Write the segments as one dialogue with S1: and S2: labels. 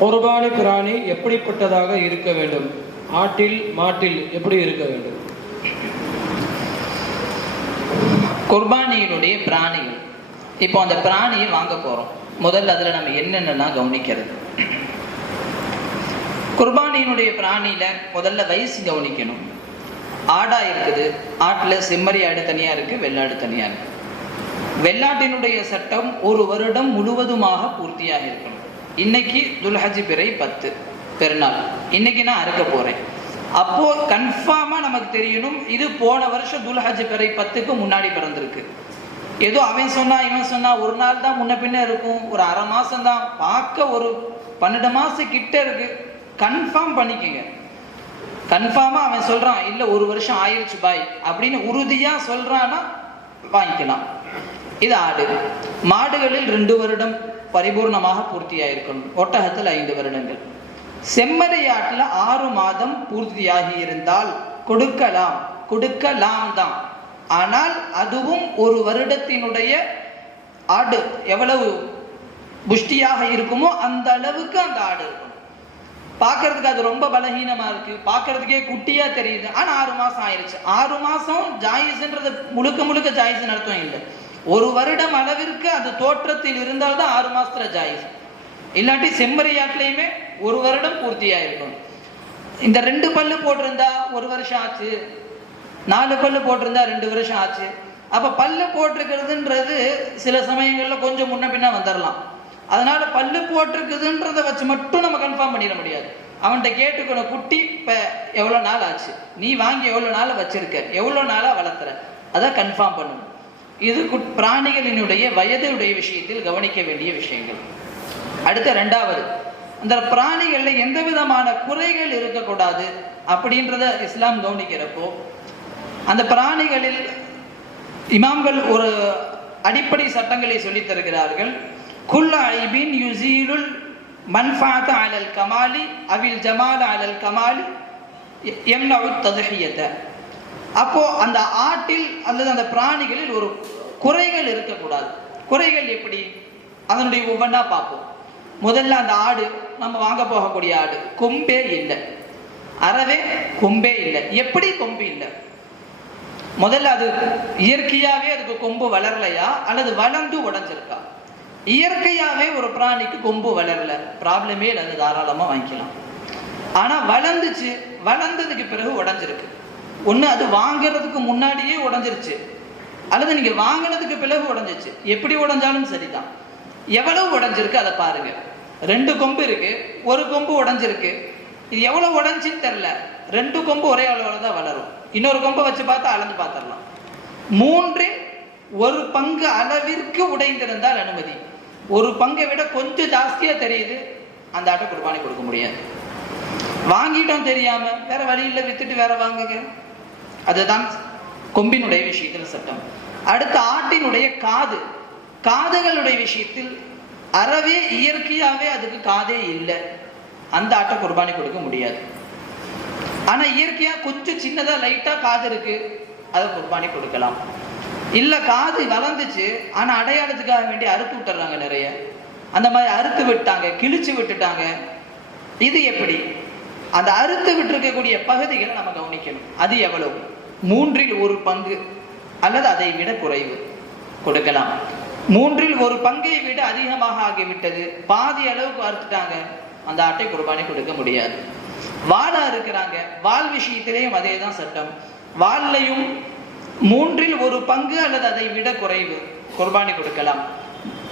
S1: குர்பானி பிராணி எப்படிப்பட்டதாக இருக்க வேண்டும்? ஆட்டில் மாட்டில் எப்படி இருக்க வேண்டும்?
S2: குர்பானியினுடைய பிராணிகள். இப்போ அந்த பிராணியை வாங்க போகிறோம் முதல்ல அதில் நம்ம என்னென்னலாம் கவனிக்கிறது? குர்பானியினுடைய பிராணியில் முதல்ல வயசு கவனிக்கணும். ஆடா இருக்குது. ஆட்டில் செம்மறி ஆடு தனியாக இருக்குது வெள்ளாடு தனியாக இருக்குது வெள்ளாட்டினுடைய சட்டம் ஒரு வருடம் முழுவதுமாக பூர்த்தியாக இருக்கணும். இன்னைக்கு துல்ஹஜி பிறை பத்து. பெருநாள். இன்னைக்கு நான் அறுக்க போகிறேன் அப்போ கன்ஃபார்மா நமக்கு தெரியணும் இது போன வருஷம் துல்ஹஜ் பிறை பத்துக்கு முன்னாடி பிறந்திருக்கு. ஏதோ அவன் சொன்னா இவன் சொன்னா ஒரு நாள் தான் முன்ன பின்ன இருக்கும். ஒரு அரை மாசம் தான். பார்க்க ஒரு பன்னெண்டு மாசம் கிட்ட இருக்கு. கன்ஃபார்ம் பண்ணிக்கங்க. கன்ஃபார்மா அவன் சொல்றான் இல்ல ஒரு வருஷம் ஆயிடுச்சு பாய் அப்படின்னு உறுதியா சொல்றான்னா வாங்கிக்கலாம். இது ஆடு. மாடுகளில் ரெண்டு வருடம் பரிபூர்ணமாக பூர்த்தியாயிருக்கணும். ஒட்டகத்தில் ஐந்து வருடங்கள். செம்மறி ஆட்டில் ஆறு மாதம் பூர்த்தியாகி இருந்தால் கொடுக்கலாம். கொடுக்கலாம் தான் ஆனால் அதுவும் ஒரு வருடத்தினுடைய ஆடு எவ்வளவு புஷ்டியாக இருக்குமோ அந்த அளவுக்கு அந்த ஆடு இருக்கும். பார்க்கறதுக்கு அது ரொம்ப பலகீனமா இருக்கு. பார்க்கறதுக்கே குட்டியா தெரியுது. ஆனா ஆறு மாசம் ஆயிருச்சு. ஆறு மாசம் ஜாயிஸ்ன்றது முழுக்க முழுக்க ஜாயிஸ் அர்த்தம் இல்லை. ஒரு வருடம் அளவிற்கு அது தோற்றத்தில் இருந்தால் தான் ஆறு மாசத்துல ஜாயிஸ் இல்லாட்டி செம்மறியாட்டிலையுமே ஒரு வருடம் பூர்த்தியாயிருக்கும். இந்த ரெண்டு பல்லு போட்டிருந்தா ஒரு வருஷம் ஆச்சு. நாலு பல்லு போட்டிருந்தா ரெண்டு வருஷம் ஆச்சு. அப்ப பல்லு போட்டிருக்கிறதுன்றது சில சமயங்கள்ல கொஞ்சம் முன்ன பின்ன வந்துடலாம் அதனால பல்லு போட்டிருக்குதுன்றத வச்சு மட்டும் நம்ம கன்ஃபார்ம் பண்ணிட முடியாது. அவன்கிட்ட கேட்டுக்கணும் குட்டி இப்ப எவ்வளவு நாள் ஆச்சு? நீ வாங்கி எவ்வளவு நாள் வச்சிருக்க? எவ்வளவு நாளா வளர்த்துற? அதை கன்ஃபார்ம் பண்ணணும். இது குட்- பிராணிகளினுடைய வயதுடைய விஷயத்தில் கவனிக்க வேண்டிய விஷயங்கள். அடுத்த ரெண்டாவது அந்த பிராணிகளில் எந்த விதமான குறைகள் இருக்கக்கூடாது அப்படின்றத இஸ்லாம் கவனிக்கிறப்போ அந்த பிராணிகளில் இமாம்கள் ஒரு அடிப்படை சட்டங்களை சொல்லித் தருகிறார்கள். குல் ஐபின் யுசீலுல் மன்ஃபாத் அலல் கமாலி அவில் ஜமால் அலல் கமாலி எம்னவு ததுஹியத்தை அப்போ அந்த ஆட்டில் அல்லது அந்த பிராணிகளில் ஒரு குறைகள் இருக்கக்கூடாது. குறைகள் எப்படி? அதனுடைய ஒவ்வொன்றா பார்ப்போம். முதல்ல அந்த ஆடு நம்ம வாங்க போகக்கூடிய ஆடு கொம்பே இல்லை. அறவே கொம்பே இல்லை. எப்படி கொம்பு இல்லை? முதல்ல அது இயற்கையாகவே அதுக்கு கொம்பு வளரலையா? அல்லது வளர்ந்து உடஞ்சிருக்கா? இயற்கையாகவே ஒரு பிராணிக்கு கொம்பு வளரல. ப்ராப்ளமே இல்லை அது தாராளமாக வாங்கிக்கலாம். ஆனால் வளர்ந்துச்சு வளர்ந்ததுக்கு பிறகு உடஞ்சிருக்கு. ஒன்று அது வாங்குறதுக்கு முன்னாடியே உடஞ்சிருச்சு. அல்லது நீங்கள் வாங்கினதுக்கு பிறகு உடஞ்சிச்சு எப்படி உடஞ்சாலும் சரிதான். எவ்வளவு உடஞ்சிருக்கு அதை பாருங்க. ரெண்டு கொம்பு இருக்கு. ஒரு கொம்பு உடஞ்சிருக்கு. இது எவ்வளோ உடஞ்சின்னு தெரியல. ரெண்டு கொம்பு ஒரே அளவில் தான் வளரும். இன்னொரு கொம்பை வச்சு பார்த்தா அளந்து பார்த்துடலாம். மூன்றில் ஒரு பங்கு அளவிற்கு உடைந்திருந்தால் அனுமதி. ஒரு பங்கை விட கொஞ்சம் ஜாஸ்தியாக தெரியுது. அந்த ஆட்டை குர்பானி கொடுக்க முடியாது. வாங்கிட்டோம் தெரியாம வேற வழியில வித்துட்டு வேற வாங்குங்க. அதுதான் கொம்பினுடைய விஷயத்தில் சட்டம். அடுத்து ஆட்டினுடைய காது. காதுகளுடைய விஷயத்தில் அறவே இயற்கையாகவே அதுக்கு காதே இல்லை. அந்த ஆட்டை குர்பானி கொடுக்க முடியாது. ஆனால் இயற்கையாக கொஞ்சம் சின்னதாக லைட்டாக காது இருக்கு அதை குர்பானி கொடுக்கலாம். இல்லை காது வளர்ந்துச்சு ஆனால் அடையாளத்துக்காக வேண்டி அறுத்து விட்டுறாங்க நிறைய. அந்த மாதிரி அறுத்து விட்டாங்க கிழிச்சு விட்டுட்டாங்க. இது எப்படி? அந்த அறுத்து விட்டிருக்கக்கூடிய பகுதிகளை நம்ம கவனிக்கணும். அது எவ்வளவு? மூன்றில் ஒரு பங்கு அல்லது அதை விட குறைவு. கொடுக்கலாம். மூன்றில் ஒரு பங்கை விட அதிகமாக ஆகிவிட்டது. பாதி அளவுக்கு அறுத்துட்டாங்க. அந்த ஆட்டை குர்பானி கொடுக்க முடியாது. வாழா இருக்கிறாங்க. வால் விஷயத்திலேயும் அதே தான் சட்டம். வால்லையும் மூன்றில் ஒரு பங்கு அல்லது அதை விட குறைவு. குர்பானி கொடுக்கலாம்.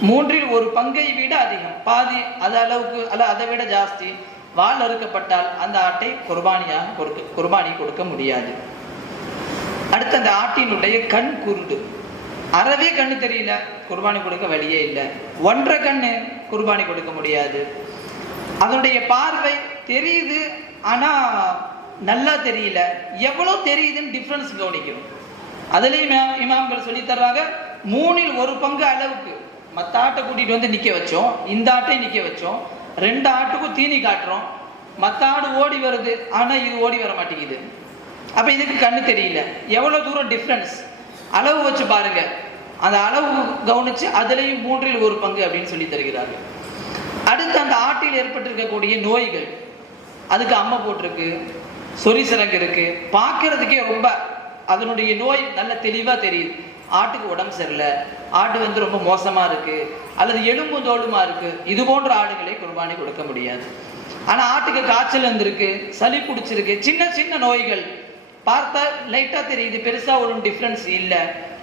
S2: மூன்றில் ஒரு பங்கை விட அதிகம். பாதி அது அளவுக்கு அல்ல அதை விட ஜாஸ்தி. வால் அறுக்கப்பட்டால் அந்த ஆட்டை குர்பானியாக கொடுக்க குர்பானி கொடுக்க முடியாது. அடுத்து அந்த ஆட்டினுடைய கண் குருடு. அறவே கண்ணு தெரியல குர்பானி கொடுக்க வழியே இல்லை. ஒன்றரை கண்ணு குர்பானி கொடுக்க முடியாது. அதனுடைய பார்வை தெரியுது ஆனா நல்லா தெரியல. எவ்வளோ தெரியுதுன்னு டிஃப்ரென்ஸ் கவனிக்கணும். அதுலேயும் இமாம்கள் சொல்லித்தர்றாங்க மூணில் ஒரு பங்கு அளவுக்கு. மற்ற ஆட்டை கூட்டிட்டு வந்து நிக்க வச்சோம் இந்த ஆட்டை நிக்க வச்சோம். ரெண்டு ஆட்டுக்கும் தீனி காட்டுறோம். மற்ற ஆடு ஓடி வருது ஆனா இது ஓடி வர மாட்டேங்குது. அப்போ இதுக்கு கண்ணு தெரியல. எவ்வளவு தூரம் டிஃப்ரென்ஸ் அளவு வச்சு பாருங்க. அந்த அளவு கவனிச்சு அதுலேயும் மூன்றில் ஒரு பங்கு அப்படின்னு சொல்லி தருகிறார்கள். அடுத்து அந்த ஆட்டில் ஏற்பட்டிருக்கக்கூடிய நோய்கள். அதுக்கு அம்மை போட்டிருக்கு சொறி சிறங்கு இருக்கு. பார்க்கறதுக்கே ரொம்ப அதனுடைய நோய் நல்ல தெளிவாக தெரியுது. ஆட்டுக்கு உடம்பு சரியில்லை. ஆட்டு வந்து ரொம்ப மோசமா இருக்கு. அல்லது எலும்பு தோலுமா இருக்கு. இது போன்ற ஆடுகளை குர்பானி கொடுக்க முடியாது. ஆனால் ஆட்டுக்கு காய்ச்சல் வந்திருக்கு சளி பிடிச்சிருக்கு. சின்ன சின்ன நோய்கள். பார்த்தா லைட்டா தெரியுது. பெருசா ஒன்றும் டிஃப்ரென்ஸ் இல்லை.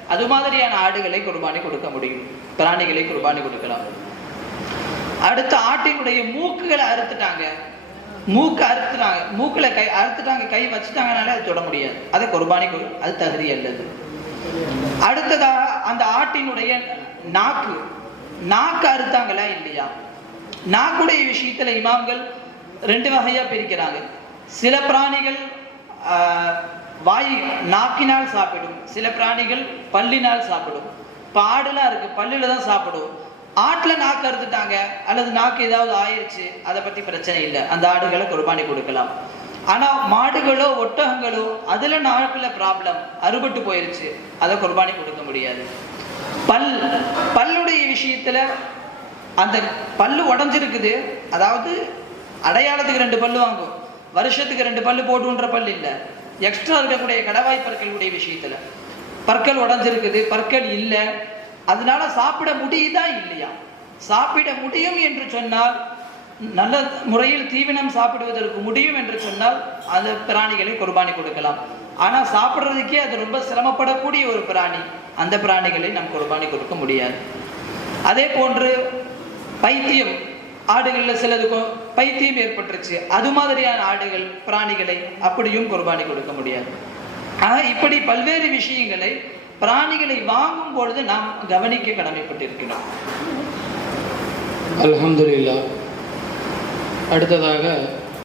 S2: அது மாதிரியான ஆடுகளை குர்பானி கொடுக்க முடியும். பிராணிகளை குர்பானி கொடுக்கலாம். அடுத்து ஆட்டினுடைய மூக்குகளை அறுத்துட்டாங்க. மூக்கு அறுத்துட்டாங்க மூக்குல கை அறுத்துட்டாங்க. கை வச்சுட்டாங்கனாலே அது தொட முடியாது. அதை குர்பானி கொடு- அது தகுதி அல்லது. அடுத்ததா அந்த ஆட்டினுடைய நாக்கு. நாக்கு அறுத்தாங்களா இல்லையா? நாக்குடைய விஷயத்துல இமாம்கள் ரெண்டு வகையா பிரிக்கிறாங்க. சில பிராணிகள் வாய் நாக்கினால் சாப்பிடும். சில பிராணிகள் பல்லினால் சாப்பிடும். இப்ப ஆடுலாம் இருக்கு பல்லில் தான் சாப்பிடும். ஆட்டில் நாக்கு அறுத்துட்டாங்க அல்லது நாக்கு ஏதாவது ஆயிருச்சு அதை பற்றி பிரச்சனை இல்லை. அந்த ஆடுகளை குர்பானி கொடுக்கலாம். ஆனால் மாடுகளோ ஒட்டகங்களோ அதில் நாக்கில் ப்ராப்ளம் அறுபட்டு போயிருச்சு அதை குர்பானி கொடுக்க முடியாது. பல் பல்லுடைய விஷயத்தில் அந்த பல்லு உடஞ்சிருக்குது அதாவது அடையாளத்துக்கு ரெண்டு பல்லு வாங்கும். வருஷத்துக்கு ரெண்டு பல்லு போட்டுன்ற பல்லு இல்லை. எக்ஸ்ட்ரா இருக்கக்கூடிய கடவாய் பற்களுடைய விஷயத்தில். பற்கள் உடஞ்சிருக்குது பற்கள் இல்லை. அதனால சாப்பிட முடியுதா இல்லையா? சாப்பிட முடியும் என்று சொன்னால் நல்ல முறையில் தீவனம் சாப்பிடுவதற்கு முடியும் என்று சொன்னால் அந்த பிராணிகளை குர்பானி கொடுக்கலாம். ஆனால் சாப்பிட்றதுக்கே அது ரொம்ப சிரமப்படக்கூடிய ஒரு பிராணி. அந்த பிராணிகளை நம் குர்பானி கொடுக்க முடியாது. அதே போன்று பைத்தியம் ஆடுகளில் சிலது பைத்தியம் ஏற்பட்டுருச்சு. அது மாதிரியான ஆடுகள் பிராணிகளை அப்படியும் குர்பானி கொடுக்க முடியாது. ஆக இப்படி பல்வேறு விஷயங்களை பிராணிகளை வாங்கும் பொழுது நாம் கவனிக்க கடமைப்பட்டிருக்கிறோம்.
S1: அலமதுல்லா அடுத்ததாக